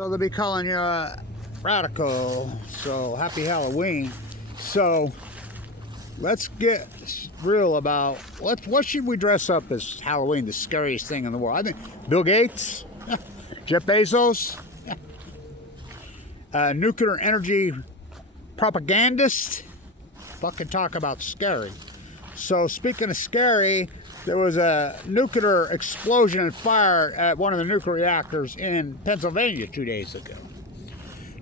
So they'll be calling you a radical. So happy Halloween. So let's get real about what should we dress up as Halloween, the scariest thing in the world. I think Bill Gates, Jeff Bezos, nuclear energy propagandist. Fucking talk about scary. So speaking of scary, there was a nuclear explosion and fire at one of the nuclear reactors in Pennsylvania 2 days ago.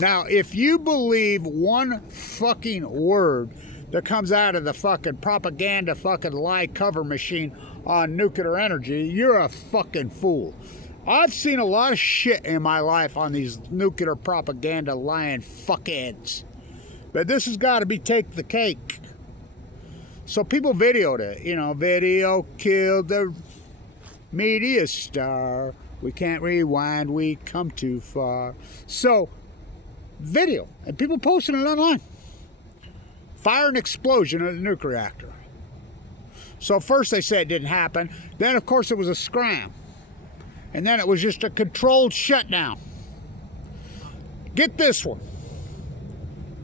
Now, if you believe one fucking word that comes out of the fucking propaganda fucking lie cover machine on nuclear energy, you're a fucking fool. I've seen a lot of shit in my life on these nuclear propaganda lying fuckheads. But this has got to be take the cake. So people videoed it. You know, video killed the media star. We can't rewind, we come too far. So, video. And people posting it online. Fire and explosion at a nuclear reactor. So first they said it didn't happen. Then, of course, it was a scram. And then it was just a controlled shutdown. Get this one.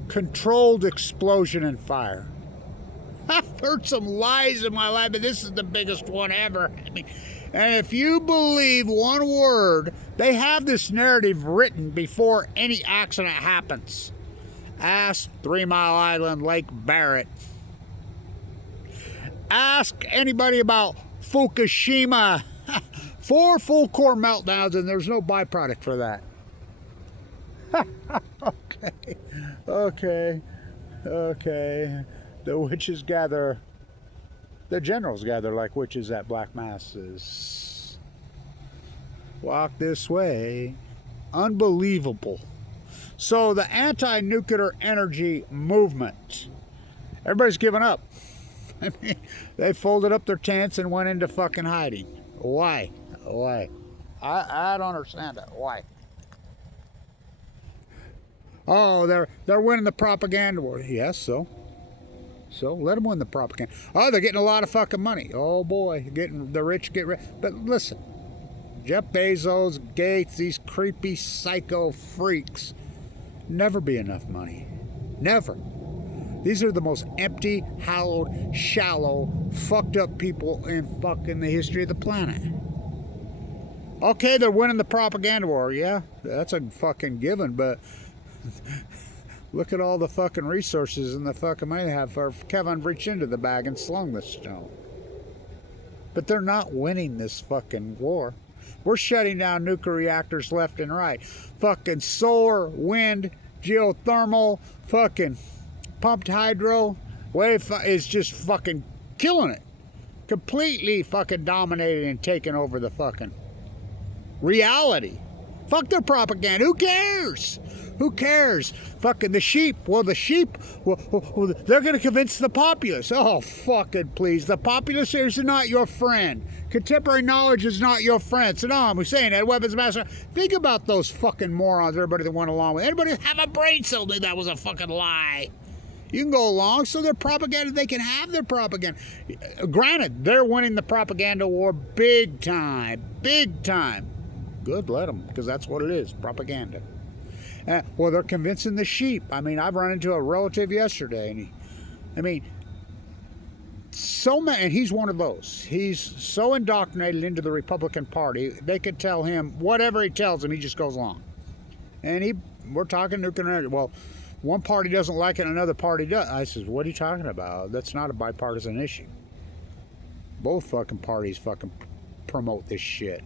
Controlled explosion and fire. I've heard some lies in my life, but this is the biggest one ever. I mean, and if you believe one word, they have this narrative written before any accident happens. Ask 3 Mile Island, Lake Barrett. Ask anybody about Fukushima. 4 full core meltdowns, and there's no byproduct for that. Okay. The witches gather, the generals gather like witches at black masses. Walk this way. Unbelievable. So the anti-nuclear energy movement, everybody's given up. I mean, they folded up their tents and went into fucking hiding. Why? I don't understand it. Why? Oh, they're winning the propaganda war. Yes, so let them win the propaganda. Oh, they're getting a lot of fucking money. Oh boy, getting the rich get rich. But listen, Jeff Bezos, Gates, these creepy psycho freaks, never be enough money. Never. These are the most empty, hallowed, shallow, fucked up people in fucking the history of the planet. Okay, they're winning the propaganda war. Yeah, that's a fucking given, but look at all the fucking resources and the fucking money they have for Kevin reached into the bag and slung the stone. But they're not winning this fucking war. We're shutting down nuclear reactors left and right. Fucking solar, wind, geothermal, fucking pumped hydro wave is just fucking killing it. Completely fucking dominating and taking over the fucking reality. Fuck their propaganda. Who cares? Who cares? Fucking the sheep. Well, the sheep, they're going to convince the populace. Oh, fucking please. The populace is not your friend. Contemporary knowledge is not your friend. Saddam Hussein had weapons master. Think about those fucking morons, everybody that went along with it. Anybody who have a brain cell knew that was a fucking lie. You can go along, so their propaganda, they can have their propaganda. Granted, they're winning the propaganda war big time. Big time. Good, let them, because that's what it is, propaganda. Well, they're convincing the sheep. I mean, I've run into a relative yesterday, and so many, and he's one of those. He's so indoctrinated into the Republican Party, they could tell him whatever he tells them, he just goes along. And we're talking nuclear energy. Well, one party doesn't like it, another party does. I says, what are you talking about? That's not a bipartisan issue. Both fucking parties fucking promote this shit.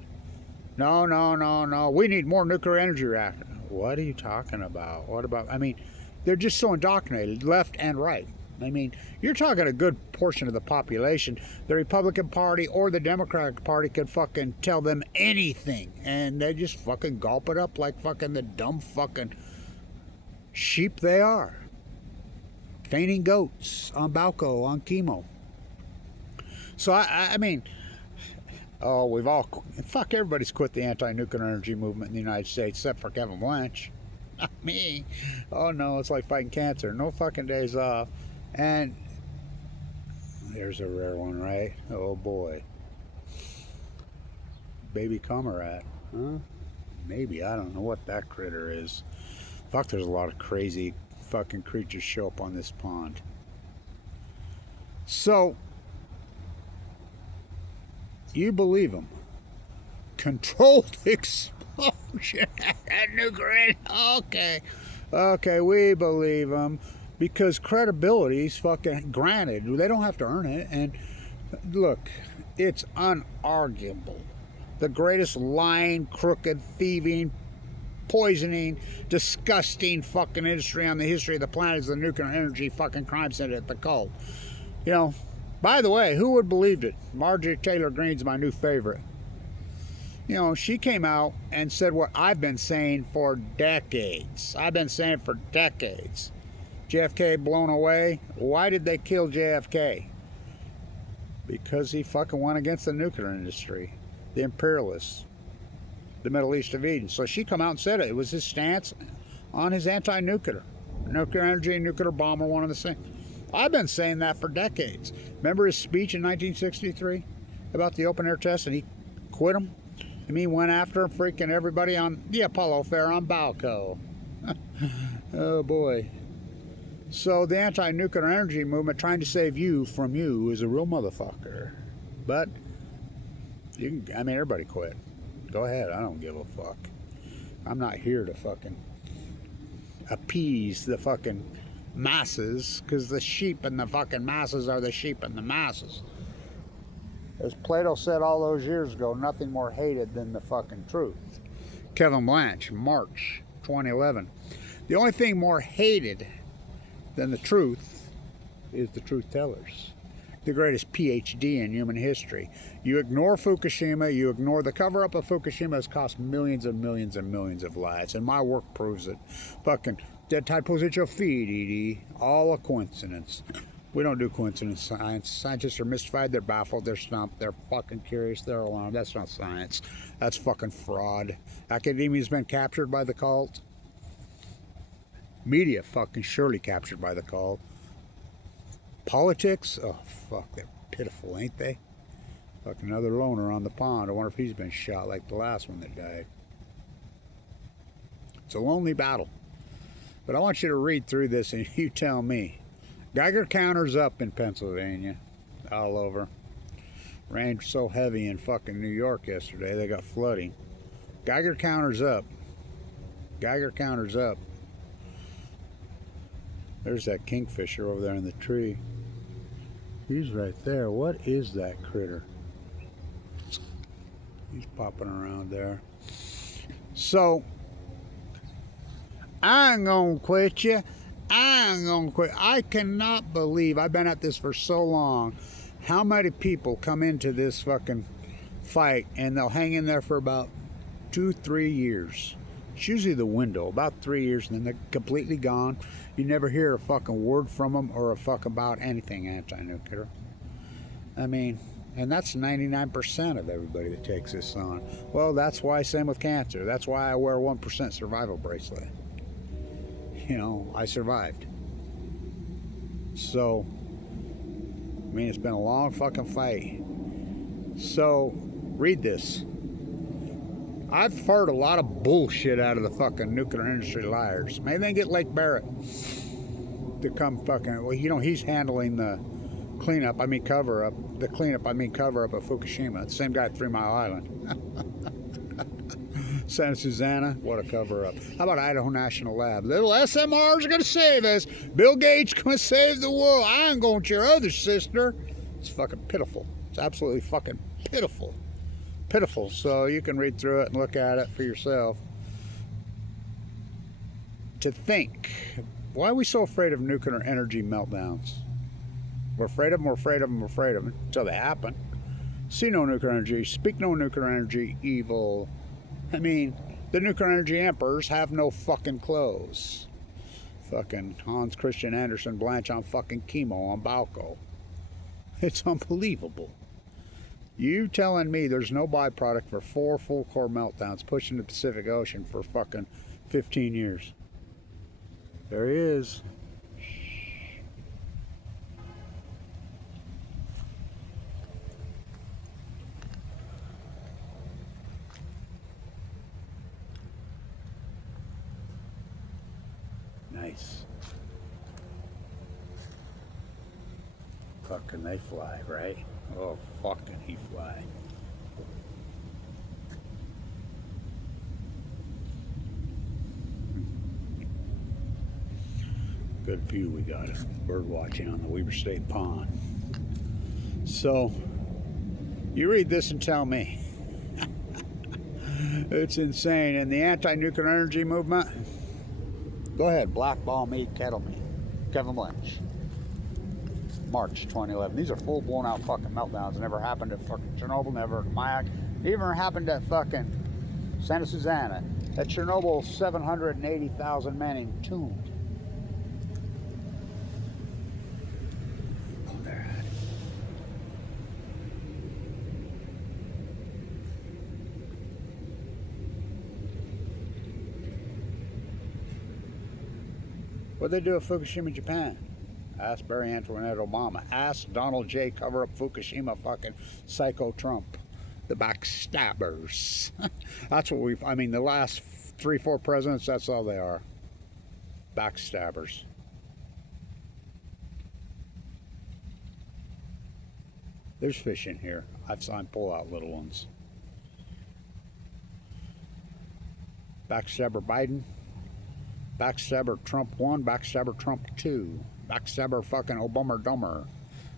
No. We need more nuclear energy reactors. What are you talking about? What about, I mean, they're just so indoctrinated, left and right. I mean, you're talking a good portion of the population. The Republican Party or the Democratic Party could fucking tell them anything, and they just fucking gulp it up like fucking the dumb fucking sheep they are. Fainting goats on Balco, on chemo. So, I mean, everybody's quit the anti-nuclear energy movement in the United States, except for Kevin Blanch. Not me. Oh no, it's like fighting cancer. No fucking days off. And there's a rare one, right? Oh boy. Baby Comrade, huh? Maybe, I don't know what that critter is. Fuck, there's a lot of crazy fucking creatures show up on this pond. So, you believe them. Controlled explosion. Nuclear. Okay. Okay, we believe them. Because credibility's fucking granted. They don't have to earn it. And look, it's unarguable. The greatest lying, crooked, thieving, poisoning, disgusting fucking industry on the history of the planet is the nuclear energy fucking crime syndicate, the cult. You know, by the way, who would have believed it? Marjorie Taylor Greene's my new favorite. You know, she came out and said what I've been saying for decades. I've been saying for decades. JFK blown away. Why did they kill JFK? Because he fucking went against the nuclear industry, the imperialists, the Middle East of Eden. So she come out and said it. It was his stance on his anti-nuclear. Nuclear energy and nuclear bomb are one and the same. I've been saying that for decades. Remember his speech in 1963 about the open air test, and he quit them? And he went after freaking everybody on the Apollo Fair on Balco. Oh boy. So the anti-nuclear energy movement trying to save you from you is a real motherfucker. But you can, I mean, everybody quit. Go ahead, I don't give a fuck. I'm not here to fucking appease the fucking masses, because the sheep and the fucking masses are the sheep and the masses. As Plato said all those years ago, nothing more hated than the fucking truth. Kevin Blanch, March 2011. The only thing more hated than the truth is the truth tellers. The greatest PhD in human history. You ignore Fukushima, you ignore the cover-up of Fukushima has cost millions and millions and millions of lives, and my work proves it. Fucking dead tide pulls at your feet, Edie. All a coincidence. We don't do coincidence science. Scientists are mystified, they're baffled, they're stumped, they're fucking curious, they're alarmed. That's not science. That's fucking fraud. Academia's been captured by the cult. Media fucking surely captured by the cult. Politics, oh fuck, they're pitiful, ain't they? Fuck, another loner on the pond. I wonder if he's been shot like the last one that died. It's a lonely battle. But I want you to read through this and you tell me. Geiger counters up in Pennsylvania. All over. Rained so heavy in fucking New York yesterday, they got flooding. Geiger counters up. Geiger counters up. There's that kingfisher over there in the tree. He's right there. What is that critter? He's popping around there. So, I ain't gonna quit you. I ain't gonna quit. I cannot believe, I've been at this for so long, how many people come into this fucking fight and they'll hang in there for about 2-3 years. It's usually the window, about 3 years, and then they're completely gone. You never hear a fucking word from them or a fuck about anything anti-nuclear. I mean, and that's 99% of everybody that takes this on. Well, that's why, same with cancer. That's why I wear a 1% survival bracelet. You know, I survived. So, I mean, it's been a long fucking fight. So, read this. I've heard a lot of bullshit out of the fucking nuclear industry liars. Maybe they get Lake Barrett to come fucking, well, you know, he's handling the cleanup, I mean cover up, the cleanup, I mean cover up of Fukushima. The same guy at 3 Mile Island. Santa Susana, what a cover up. How about Idaho National Lab? Little SMRs are going to save us. Bill Gates going to save the world. I ain't going to your other sister. It's fucking pitiful. It's absolutely fucking pitiful. Pitiful. So you can read through it and look at it for yourself. To think, why are we so afraid of nuclear energy meltdowns? We're afraid of them, we're afraid of them, we're afraid of them until they happen. See no nuclear energy, speak no nuclear energy, evil. I mean, the nuclear energy emperors have no fucking clothes. Fucking Hans Christian Andersen Blanche on fucking chemo on Balco. It's unbelievable. You telling me there's no byproduct for 4 full core meltdowns pushing the Pacific Ocean for fucking 15 years. There he is. Nice. Fucking they fly, right? Oh, fucking he fly. Good view we got of bird watching on the Weber State Pond. So, you read this and tell me. It's insane. And the anti-nuclear energy movement, go ahead, blackball me, kettle me. Kevin Lynch. March 2011. These are full blown out fucking meltdowns. Never happened at fucking Chernobyl, never at Mayak. Even happened at fucking Santa Susana. At Chernobyl, 780,000 men entombed. Oh, there. What'd they do at Fukushima, Japan? Ask Barry Antoinette Obama. Ask Donald J. Cover up Fukushima fucking psycho Trump. The backstabbers. That's what we've, I mean, the last 3-4 presidents, that's all they are. Backstabbers. There's fish in here. I've seen them pull out little ones. Backstabber Biden. Backstabber Trump 1. Backstabber Trump 2. Backstabber fucking Obama dumber.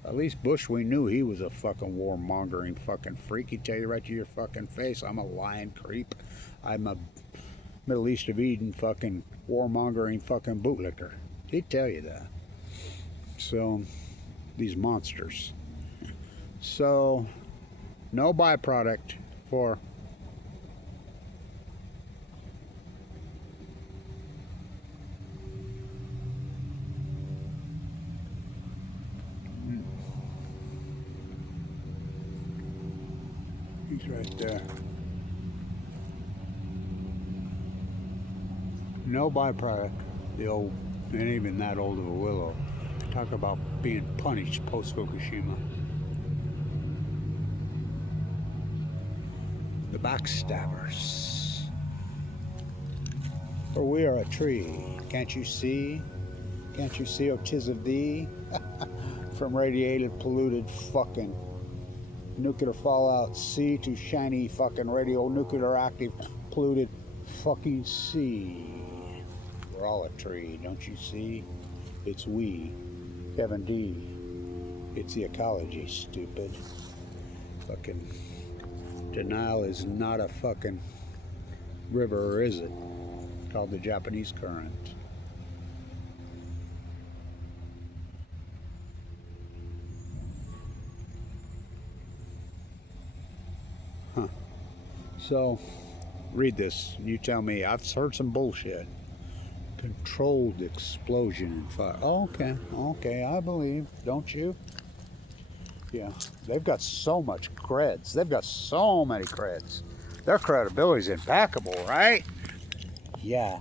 At least Bush, we knew he was a fucking warmongering fucking freak. He'd tell you right to your fucking face, I'm a lying creep. I'm a Middle East of Eden fucking warmongering fucking bootlicker. He'd tell you that. So, these monsters. So, no byproduct for he's right there. No byproduct. The old, ain't even that old of a willow. Talk about being punished post Fukushima. The backstabbers. For we are a tree. Can't you see? Can't you see, oh, 'tis of thee? From radiated, polluted fucking nuclear fallout sea to shiny fucking radionuclear active polluted fucking sea. We're all a tree, don't you see? It's we, Kevin D. It's the ecology, stupid. Fucking denial is not a fucking river, or is it? It's called the Japanese current. Huh. So, read this. You tell me. I've heard some bullshit. Controlled explosion and fire. Oh, okay, I believe. Don't you? Yeah, they've got so much creds. They've got so many creds. Their credibility's impeccable, right? Yeah.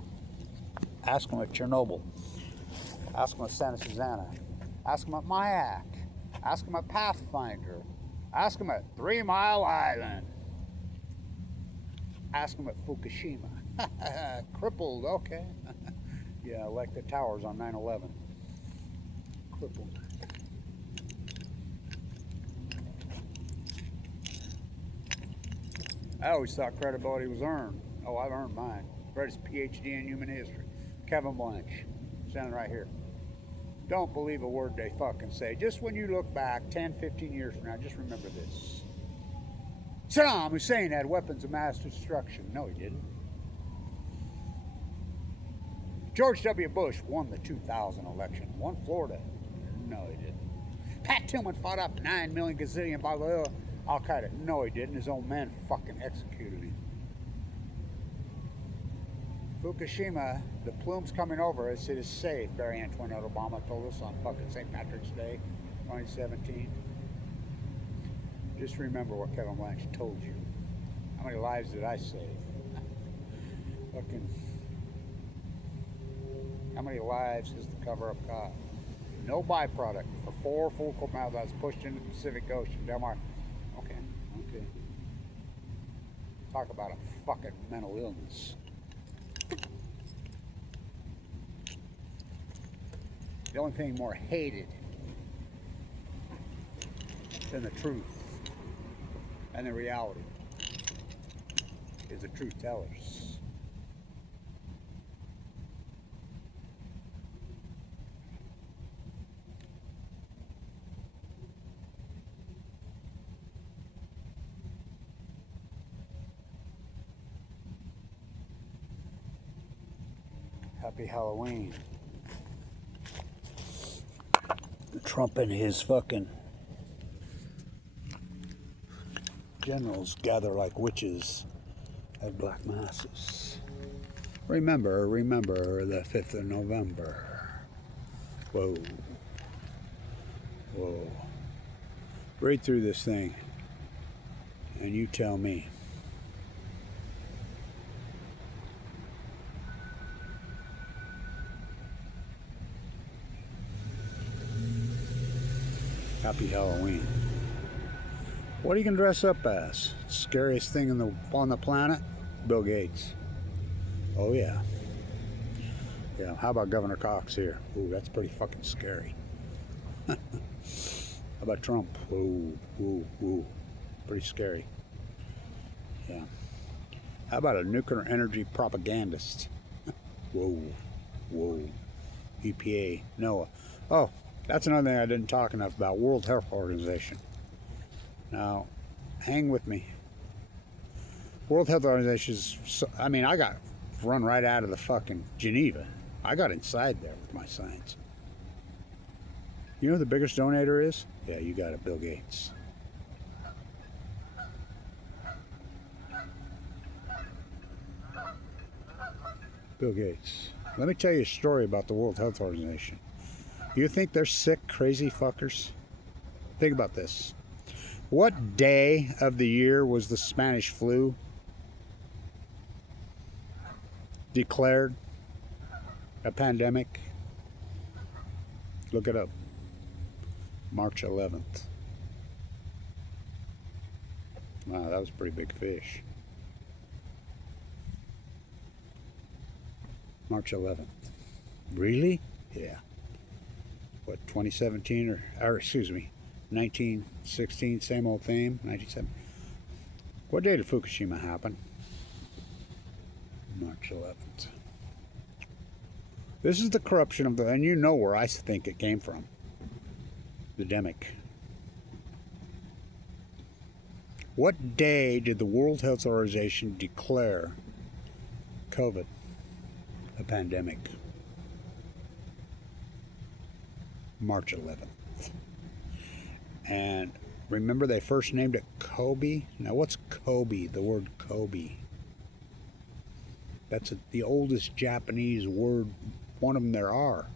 Ask them at Chernobyl. Ask them at Santa Susana. Ask them at Mayak. Ask them at Pathfinder. Ask them at 3 Mile Island. Ask them at Fukushima. Crippled, okay. Yeah, like the towers on 9/11. Crippled. I always thought credibility was earned. Oh, I've earned mine. Greatest PhD in human history. Kevin Blanche. Standing right here. Don't believe a word they fucking say. Just when you look back 10, 15 years from now, just remember this. Saddam Hussein had weapons of mass destruction. No, he didn't. George W. Bush won the 2000 election. Won Florida. No, he didn't. Pat Tillman fought up 9 million gazillion by Al-Qaeda. No, he didn't. His own men fucking executed him. Fukushima, the plume's coming over us. It is safe. Barry Antoinette Obama told us on fucking St. Patrick's Day, 2017. Just remember what Kevin Blanche told you. How many lives did I save? Fucking. How many lives has the cover-up cost? No byproduct for 4 full miles that was pushed into the Pacific Ocean. Delmar. Okay. Talk about a fucking mental illness. The only thing more hated than the truth and the reality is the truth tellers. Happy Halloween. Trump and his fucking generals gather like witches at black masses. Remember the 5th of November. Whoa. Whoa. Read through this thing and you tell me. Happy Halloween. What are you gonna dress up as? Scariest thing on the planet? Bill Gates. Oh yeah. Yeah, how about Governor Cox here? Ooh, that's pretty fucking scary. How about Trump? Ooh, ooh, ooh. Pretty scary. Yeah. How about a nuclear energy propagandist? Whoa, whoa. EPA, NOAA. Oh, that's another thing I didn't talk enough about. World Health Organization. Now, hang with me. World Health Organization is, I mean, I got run right out of the fucking Geneva. I got inside there with my science. You know who the biggest donator is? Yeah, you got it, Bill Gates. Bill Gates. Let me tell you a story about the World Health Organization. You think they're sick, crazy fuckers? Think about this. What day of the year was the Spanish flu declared a pandemic? Look it up. March 11th. Wow, that was a pretty big fish. March 11th. Really? Yeah. What, 2017 or excuse me, 1916, same old theme, 1970. What day did Fukushima happen? March 11th. This is the corruption of the, and you know where I think it came from. The demic. What day did the World Health Organization declare COVID a pandemic? March 11th. And remember they first named it Kobe? Now what's Kobe, the word Kobe? That's the oldest Japanese word, one of them there are.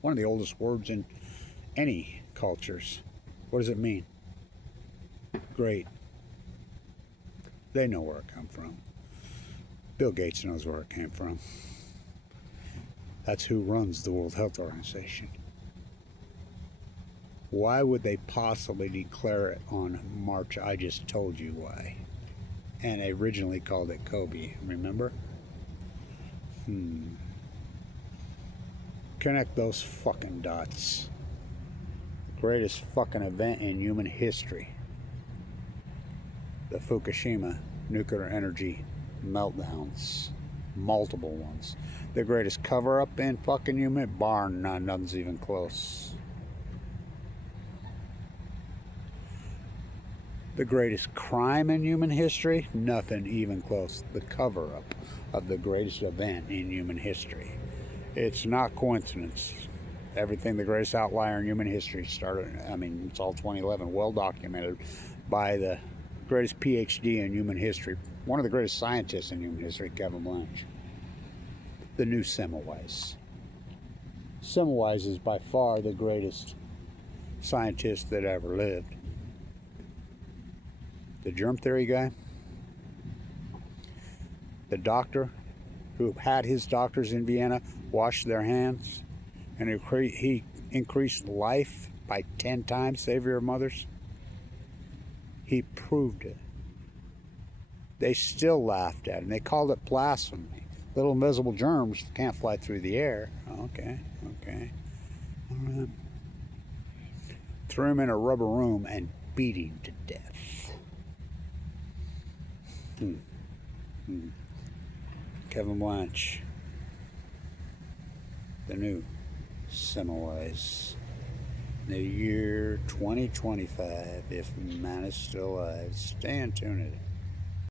One of the oldest words in any cultures. What does it mean? Great. They know where it came from. Bill Gates knows where it came from. That's who runs the World Health Organization. Why would they possibly declare it on March? I just told you why. And they originally called it Kobe, remember? Connect those fucking dots. Greatest fucking event in human history. The Fukushima nuclear energy meltdowns. Multiple ones. The greatest cover-up in fucking human, bar none, nothing's even close. The greatest crime in human history, nothing even close. The cover-up of the greatest event in human history. It's not coincidence. Everything, the greatest outlier in human history started, I mean, it's all 2011, well documented by the greatest PhD in human history, one of the greatest scientists in human history, Kevin Blanch. The new Semmelweis. Semmelweis is by far the greatest scientist that ever lived. The germ theory guy, the doctor who had his doctors in Vienna wash their hands, and he increased life by 10 times, savior of mothers. He proved it. They still laughed at it, and they called it blasphemy. Little invisible germs can't fly through the air. Okay. Threw him in a rubber room and beat him to death. Kevin Blanch, the new Semmelweis. The year 2025, if man is still alive. Stay tuned.